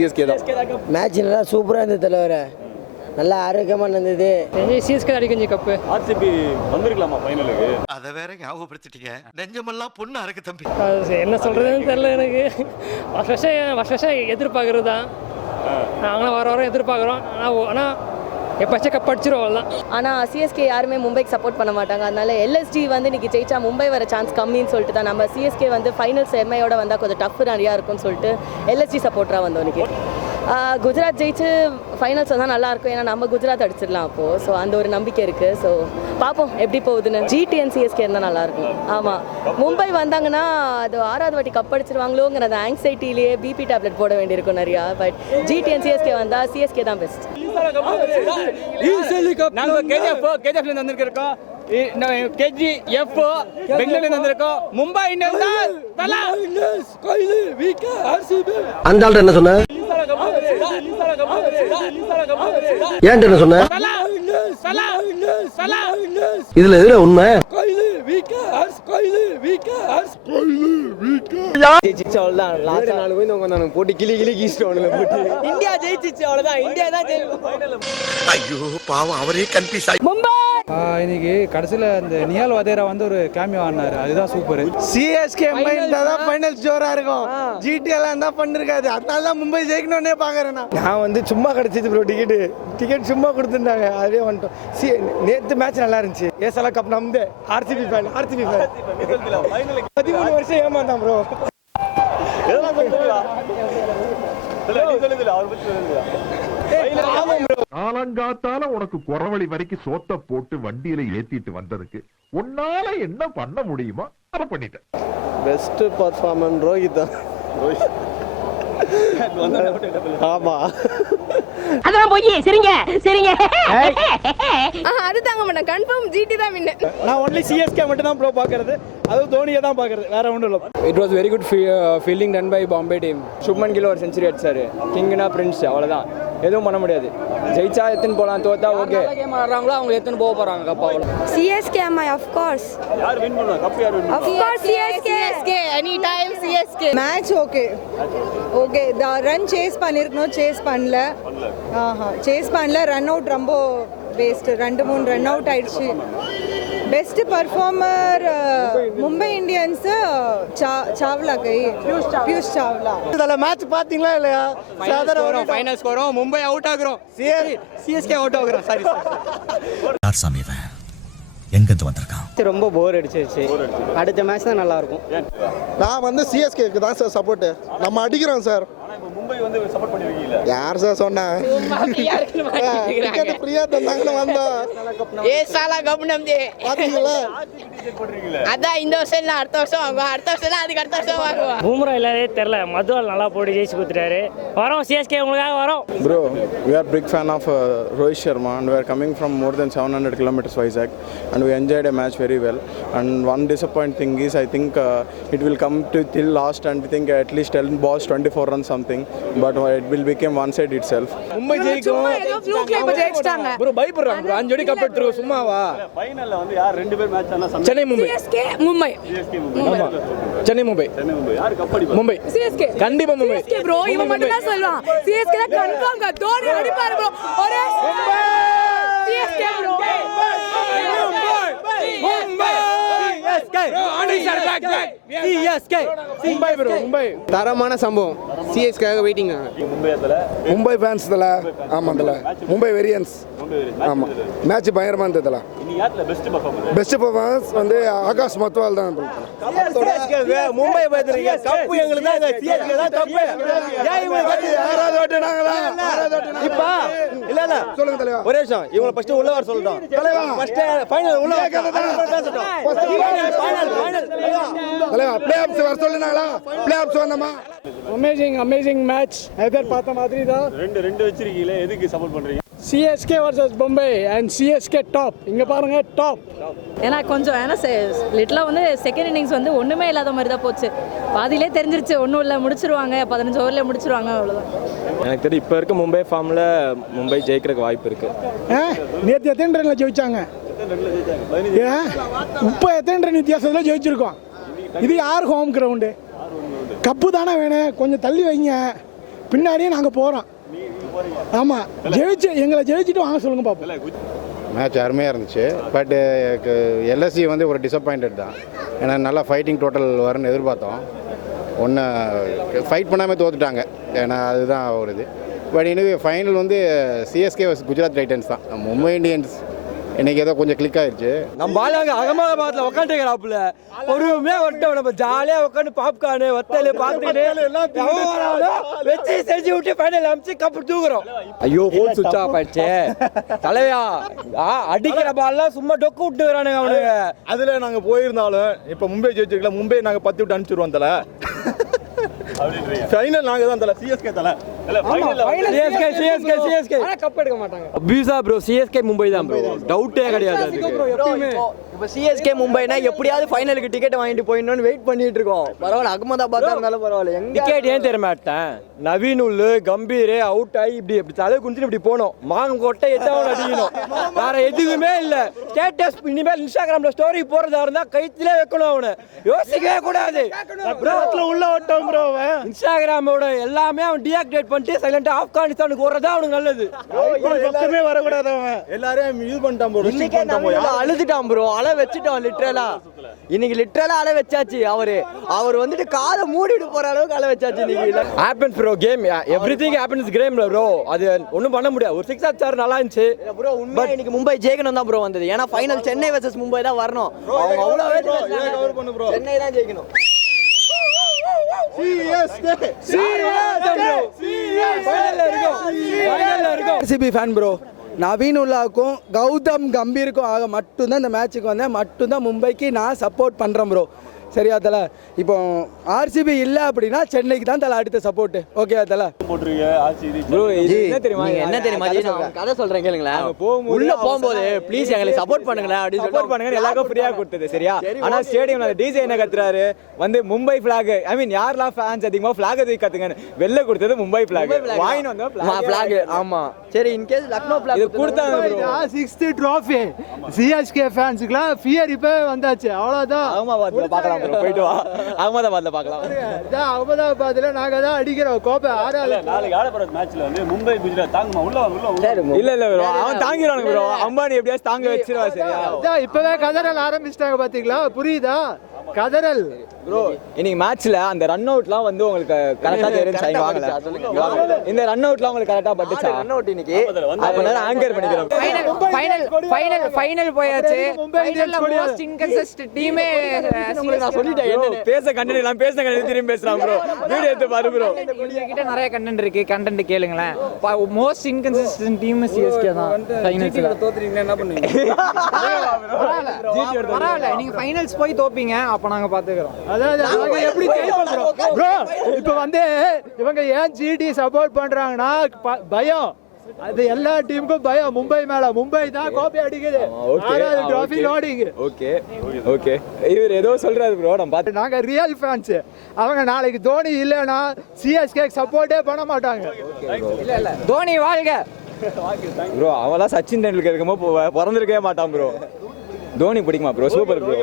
CSK தான். Match நல்லா சூப்பராக இருந்தது தலைவரை, நல்லா ஆரோக்கியமாக இருந்தது. சிஎஸ்கே அடிக்கஞ்சி கப்பு. ஆர்சிபி வந்திருக்கலாமா ஃபைனலுக்கு? அதை வேற ஞாபகப்படுத்திட்டீங்க. நெஞ்சமெல்லாம் பொண்ணு அறக்கு தம்பி. என்ன சொல்கிறதுன்னு தெரில எனக்கு. வருஷம் எதிர்பார்க்குறது தான். நாங்களும் வாரம் எதிர்பார்க்குறோம். ஆனால் எப்போச்சும் கப் அடிச்சிடும் அவ்வளோதான். ஆனால் சிஎஸ்கே யாருமே மும்பைக்கு சப்போர்ட் பண்ண மாட்டாங்க. அதனால எல்எஸ்டி வந்து இன்றைக்கி ஜெயிச்சா மும்பை வர சான்ஸ் கம்மின்னு சொல்லிட்டு தான் நம்ம சிஎஸ்கே வந்து ஃபைனல்ஸ் எம்ஐயோட வந்தால் கொஞ்சம் டஃப் நிறையா இருக்கும்னு சொல்லிட்டு எல்எஸ்டி சப்போர்ட்டராக வந்தோம் இன்றைக்கி. குஜராத் ஜெயிச்சு ஃபைனல்ஸ் வந்தால் நல்லாயிருக்கும், ஏன்னா நம்ம குஜராத் அடிச்சிடலாம் அப்போது. ஸோ அந்த ஒரு நம்பிக்கை இருக்குது. ஸோ பார்ப்போம் எப்படி போகுதுன்னு. ஜிடிஎன் சிஎஸ்கே இருந்தால் நல்லாயிருக்கும். ஆமாம், மும்பை வந்தாங்கன்னா அது 6வது வாட்டி கப் அடிச்சிருவாங்களோங்கிற அந்த ஆங்ஸைட்டிலேயே பிபி டேப்லெட் போட வேண்டியிருக்கும் நிறையா. பட் ஜிடிஎன் சிஎஸ்கே வந்தால் சிஎஸ்கே தான் பெஸ்ட். நாங்கள் கேஜிஎஃப்ல வந்திருக்கோம், கேஜிஎஃப் பெங்களூர்ல வந்திருக்கோம். மும்பை இந்தியன்ஸ் அந்த ஆள் என்ன சொன்ன? ஏன் என்ன சொன்ன? இதுல எதுல உண்மை? போட்டு கிளி இந்தியா ஜெயிச்சிச்சு அவ்வளோதான். இந்தியா தான் ஜெயிக்கும். ஐயோ பாவம், அவரே கன்ஃபியூஸ் ஆகி. இன்னைக்கு கடைசியில் இந்த நியால் வதேரா வந்து ஒரு கேமியோ ஆனாரு, அதுதான் சூப்பர். சிஎஸ்கே எம்ஐ தான் ஃபைனல் ஜோரா இருக்கும். ஜிடிஎல்லாம் தான் பண்ணிருக்காது, அதனால தான் மும்பை ஜெயிக்கணும்னே பாக்குறேன். நான் வந்து சும்மா கிடைச்சது ப்ரோ, டிக்கெட் சும்மா கொடுத்துருந்தாங்க, அதுவே வந்துட்டோம். நேற்று மேட்ச் நல்லா இருந்துச்சு. ஏசலா கப் நம்பு ஆர்சிபி ஃபேன் 13 வருஷம் ஏமாந்தான் ப்ரோ. காலங்காத்தால உனக்கு குறவழி வரைக்கும் சோத்த போட்டு வண்டியில ஏத்திட்டு வந்ததுக்கு உன்னால என்ன பண்ண முடியுமோ அதை பண்ணிட்டேன். பெஸ்ட் பர்ஃபார்மன்ஸ் ரோஹித் தான். ஆமா, அதான் போய் சரிங்க அது தாங்க மாட்டேன். கன்ஃபார்ம் ஜிடி தான் வின். நான் ஒன்லி சிஎஸ்கே மட்டும் தான் ப்ரோ பார்க்கறது, அதுவும் தோனியை தான் பார்க்கறது, வேற ஒன்றும் இல்லை. It was very good fielding done by Bombay team. Shubman Gill ஒரு செஞ்சுரி அடிச்சாரு. கிங்னா பிரின்ஸ், அவ்வளோதான், எதுவும் பண்ண முடியாது. ஜெயிச்சா எத்தனை போகலாம், தோத்தா ஓகே. கேம் ஆடுறாங்களோ அவங்க எத்தனை போக போகிறாங்க கப். அவ்வளோ சிஎஸ்கே அம்மா ஆஃப் கோர்ஸ். யார் வின் பண்ணுவா கப்? யார் win of course CSK any time CSK. Match okay run chase பண்ணிருக்கணும், சேஸ் பண்ணல. சேஸ் பண்ணல, ரன் அவுட் ரொம்ப வேஸ்ட். 2-3 ரன் அவுட் ஆயிடுச்சு. Best performer Mumbai Indians Chawla Piyush Chawla. இதுல மேட்ச் பாத்தீங்களா இல்லையா? சாதாரண ஃபைனல்ஸ் வரோம், மும்பை அவுட் ஆகுறோம், சிஎஸ்கே அவுட் ஆகுறோம். சாரி யார் சாமி இவன்? எங்கிருந்து வந்திருக்கான்? ரொம்ப போர் அடிச்சிருச்சு. அடுத்த மேட்ச் தான் நல்லா இருக்கும். நான் வந்து சிஎஸ்கேக்கு தான் சார் சப்போர்ட். நம்ம அடிக்கிறோம் சார். மும்பை வந்து சப்போர்ட் பண்ணிருக்கீங்க. யார் சார் சொன்னா? டிக்கெட் ஃப்ரீயா தந்தாங்கன்னு வந்தோம். ஏசாலா கப் நம்பி பாத்தீங்களா? அதான் இந்த வருஷம் இல்ல அடுத்த வருஷம் வாங்குவோம், அடுத்த வருஷம் அதுக்கு அடுத்த வருஷம் வாங்குவோம். பூமரா இல்லாதே தெரில, மதுவால் நல்லா போட்டு ஜெயிச்சு கொடுத்துட்டாரு. வரோம் சிஎஸ்கே உங்களுக்காக வரோம். Bro, we are big fan of Rohit Sharma and we are coming from more than 700 kilometers Vizag and we enjoyed a match very well. And one disappointing thing is I think it will come to till last and I think at least 10 balls 24 runs something, but it will become one side itself. Mumbai ஜெயிக்கும். ஜெயிச்சிட்டாங்க bro பயப்படுறாங்க bro. 5 ஜோடி cup எடுத்துறோம் சும்மாவா? ஃபைனல்ல வந்து யார் ரெண்டு பேர் match ஆனா சென்னை மும்பை. சிஎஸ்கே மும்பை. ஆமா, சென்னை மும்பை. யார் கப் அடிப்பா? மும்பை சிஎஸ்கே கண்டிப்பா மும்பை. சிஎஸ்கே ப்ரோ இவன் மட்டும் தான் சொல்வான். சிஎஸ்கே தான் கன்ஃபார்ம் கா. தோனி அடிப்பாரு ப்ரோ. ஒரே சிஎஸ்கே ப்ரோ. மும்பை தரமான சம்பவம். சிஎஸ்கேக்காக வெயிட்டிங். மும்பை ஃபேன்ஸ் தல. ஆமா தல, மும்பை வெரியன்ஸ். ஆமா, மேட்ச் பயங்கரமா இருந்ததுல. இன்னி யார்ல பெஸ்ட் பர்ஃபார்மன்ஸ்? பெஸ்ட் பர்ஃபார்மன்ஸ் வந்து ஆகாஷ் மத்வால் தான். மும்பை பாத்துறீங்க, கப் எங்களுக்கு தான். சிஎஸ்கே தான் கப். ஏன் இவங்க வந்து யாராவது ஓட்டுனாங்களா? இப்ப இல்ல சொல்லுங்க தலைவா. ஒரே நிமிஷம், இவங்க ஃபர்ஸ்ட் உள்ள வர சொல்றோம். தலைவா ஃபர்ஸ்ட் ஃபைனல் உள்ள பேசட்டும். ஃபைனல் தலைவா ப்ளே ஆஃப்ஸ் வர சொல்லுனாங்களா? ப்ளே ஆஃப்ஸ் வந்தமா? Amazing match. எதிர்பார்த்த மாதிரி தான். ரெண்டு வச்சிருக்கீங்களே, எதுக்கு சப்போர்ட் பண்றீங்க? CSK versus Mumbai and CSK top. இங்க பாருங்க டாப். ஏன்னா லிட்டில் வந்து செகண்ட் இன்னிங்ஸ் வந்து ஒன்றுமே இல்லாத மாதிரி தான் போச்சு. பாதியிலே தெரிஞ்சிருச்சு ஒன்றும் இல்லை, முடிச்சிருவாங்க, 15 ஓவரில் முடிச்சிருவாங்க, அவ்வளோதான். எனக்கு தெரியும் இப்போ இருக்க மும்பை ஃபார்மில் மும்பை ஜெயிக்கிறதுக்கு வாய்ப்பு இருக்கு. நேற்று எத்தனை ரன்ல ஜெயிச்சாங்க? இப்போ எத்தனை ரன் வித்தியாசத்தில் ஜெயிச்சிருக்கோம். இது யார் ஹோம் கிரவுண்டு? கப்பு தானே வேணும், கொஞ்சம் தள்ளி வைங்க. பின்னாடியே நாங்கள் போகிறோம். ஆமாம், எங்களை ஜெயிச்சுட்டு வாங்க சொல்லுங்க பார்ப்போம். மேட்ச் அருமையாக இருந்துச்சு. பட் எல்எஸ்சி வந்து ஒரு டிசப்பாயிண்டட் தான். ஏன்னா நல்லா ஃபைட்டிங் டோட்டல் வரும்னு எதிர்பார்த்தோம். ஒன்று ஃபைட் பண்ணாமல் தோத்துட்டாங்க. ஏன்னா அதுதான் ஒரு இது. பட் எனவே ஃபைனல் வந்து சிஎஸ்கே வர்சஸ் குஜராத் டைட்டன்ஸ் தான். மும்பை இந்தியன்ஸ் இன்னைக்கு ஏதோ கொஞ்சம் கிளிக் ஆயிடுச்சு. நம்ம பாலாங்க அகமதாபாத்ல உட்காந்துக்கிறாப்புல பொறுமையா வந்துட்டோம். நம்ம ஜாலியா உட்காந்து பாப்கார்னு வத்தல் பார்த்துட்டு வச்சு செஞ்சு விட்டு ஃபைனல் அமிச்சு கப்பு தூக்குறோம். ஐயோ ஃபோன் சுவிட்ச் ஆஃப் ஆயிடுச்சு தலையா. அடிக்கிற பால்லாம் சும்மா டொக்கு விட்டுக்கிறானுங்க அவனுங்க. அதில் நாங்கள் போயிருந்தாலும் இப்போ மும்பை ஜெயிச்சிருக்கல, மும்பை நாங்கள் 10 விட்டு அனுப்பிச்சிடுவோம் தலை. ஃபைனல் நாங்கள் தான் தலை, சிஎஸ்கே தலை. சிஎஸ்கே கப் எடுக்க மாட்டாங்க. அபியூசா ப்ரோ, சிஎஸ்கே மும்பை தான் ப்ரோ, டவுட்டே கிடையாது. இப்போ சிஎஸ்கே மும்பைனா எப்படியாவது ஃபைனலுக்கு டிக்கெட் வாங்கிட்டு போயிடணும்னு வெயிட் பண்ணிட்டு இருக்கோம். பரவாயில்ல, அகமதாபாத் இருந்தாலும் பரவாயில்ல. டிக்கெட் ஏன் தெரிய மாட்டேன். நவீன் உல்லு கம்பீர் அவுட் ஆகி இப்படி தலை குஞ்சுட்டு இப்படி போனோம். மாங்க கொட்டை எத்தவன் அடிக்கணும், வேற எதுவுமே இல்லை. ஸ்டேட்டஸ் இனிமேல் இன்ஸ்டாகிராம்ல ஸ்டோரி போறதா இருந்தா கைத்திலே வைக்கணும். அவனை யோசிக்கவே கூடாது உள்ள ஓட்டம் ப்ரோ. இன்ஸ்டாகிராமோட எல்லாமே அவன் டீஆக்டிவேட் பண்ணிட்டு சைலண்டா ஆப்கானிஸ்தானுக்கு ஓடுறதா அவனுக்கு நல்லது. எல்லாருமே வரக்கூடாது. அவன் எல்லாரையும் யூஸ் பண்ணிட்டான் ப்ரோ. அழுதுட்டான் ப்ரோ, அழ வச்சுட்டோம் லிட்டரலா. இன்னைக்கு லிட்டரலா அழ வச்சாச்சு. அவர் வந்துட்டு காதை மூடிட்டு போற அளவுக்கு அழ வச்சாச்சு இன்னைக்கு. Happens bro, game everything happens game bro. அது ஒண்ணும் பண்ண முடியாது. ஒரு 6 அடிச்சார் நல்லா இருந்துச்சு ப்ரோ. உண்மையா இன்னைக்கு மும்பை ஜெயிக்கணும் தான் ப்ரோ வந்தது. ஏன்னா ஃபைனல் சென்னை வெர்சஸ் மும்பை தான் வரணும். அவங்க அவ்வளவு சென்னை தான் ஜெயிக்கணும். RCB fan bro. நவீன் உல்லாவுக்கும் கௌதம் கம்பீருக்கும் ஆக மட்டும்தான் இந்த மேட்சுக்கு வந்தேன். மட்டும்தான் மும்பைக்கு நான் சப்போர்ட் பண்ணுறேன் ப்ரோ. சரியா தலை? இப்போ ஆர்சிபி இல்லை அப்படின்னா சென்னைக்கு தான் தலை அடுத்த சப்போர்ட். ஓகேவா தலை? ப்ரோ என்ன தெரியுமா, என்ன தெரியுமா, கதை சொல்றேன் கேளுங்களேன். உள்ள போகும்போது ப்ளீஸ் எங்களுக்கு சப்போர்ட் பண்ணுங்களேன் அப்படின்னு சப்போர்ட் பண்ணுங்க. எல்லாருக்கும் ஃப்ரீயா கொடுத்தது சரியா. ஆனா ஸ்டேடியம்ல டிஜே என்ன கத்துறாரு வந்து மும்பை ஃபிளாக், ஐ மீன் யாரெல்லாம் ஃபேன்ஸ் அதிகமா ஃபிளாக் தூக்கி கத்துங்கன்னு வெளில கொடுத்தது மும்பை ஃபிளாக். வாங்கிட்டு வந்தோம் ஃபிளாக். ஆமா சரி, இன் கேஸ் லக்னோ ஃபிளாக் இது கொடுத்தாங்க ப்ரோ. 6th ட்ராஃபி சிஎஸ்கே ஃபேன்ஸ்க்குலாம் ஃபியர் இப்போ வந்தாச்சு. அவ்வளோதான். அகமதாபாத்ல பார்க்கலாம் ப்ரோ, போயிட்டு வா. அகமதாபாத்ல பார்க்கலாம். அகமதாபாத்ல நாங்க தான் அடிக்கிறோம் கோப்பை. நாளைக்கு ஆடப்போற மேட்ச்ல வந்து மும்பை குஜராத் தாங்குமா? உள்ள இல்ல ப்ரோ, அவன் தாங்கிடுவானுங்க ப்ரோ. அம்பானி எப்படியாவது தாங்க வச்சிருவா சரியா. இப்பவே கதறல் ஆரம்பிச்சிட்டாங்க பாத்தீங்களா? புரியுதா கதறல் ப்ரோ? இன்னைக்கு மேட்ச்ல அந்த ரன் அவுட்லாம் வந்து உங்களுக்கு கரெக்டா தெரிஞ்சு இந்த ரன் அவுட்லாம் உங்களுக்கு கரெக்டா பட்டுச்சா? ரன் அவுட் இன்னைக்கு அப்ப நான் ஆங்கர் பண்ணிக்கிறேன். ஃபைனல் போயாச்சு. ஃபைனல்ல மோஸ்ட் இன்கன்சிஸ்டன்ட் டீமே நான் சொல்லிட்டேன். என்ன பேச கண்டென்ட் எல்லாம் பேச கண்டென்ட் திரும்பி பேசுறான் ப்ரோ. வீடியோ எடுத்து பாரு ப்ரோ. கிட்ட நிறைய கண்டென்ட் இருக்கு. கண்டென்ட் கேளுங்களேன். மோஸ்ட் இன்கன்சிஸ்டன்ட் டீம் சிஎஸ்கே தான். ஃபைனல்ஸ்ல தோத்துறீங்க என்ன பண்ணுவீங்க? பரவாயில்ல, நீங்க ஃபைனல்ஸ் போய் தோப்பீங்க, அப்ப நாங்க பாத்துக்கிறோம். அதாவது நாங்க எப்படி ஜெயிப்போம் ப்ரோ. இப்போ வந்து இவங்க ஏன் ஜிடி சப்போர்ட் பண்றாங்கன்னா பயம். அது எல்லா டீமுக்கும் பயம் மும்பை மேல. மும்பை தான் கோப்பை அடிக்குது. Trophy loading. ஓகே ஓகே, இவர் ஏதோ சொல்றாரு ப்ரோ. நம்ம பார்த்து நாங்க ரியல் ஃபேன்ஸ். அவங்க நாளைக்கு தோனி இல்லைன்னா சிஎஸ்கே சப்போர்ட்டே பண்ண மாட்டாங்க. இல்ல தோனி வாழ்க ப்ரோ. அவெல்லாம் சச்சின் டெண்டுல்கர் இருக்கும்போது பிறந்திருக்கவே மாட்டான் ப்ரோ. தோனி பிடிக்குமா ப்ரோ? Super bro.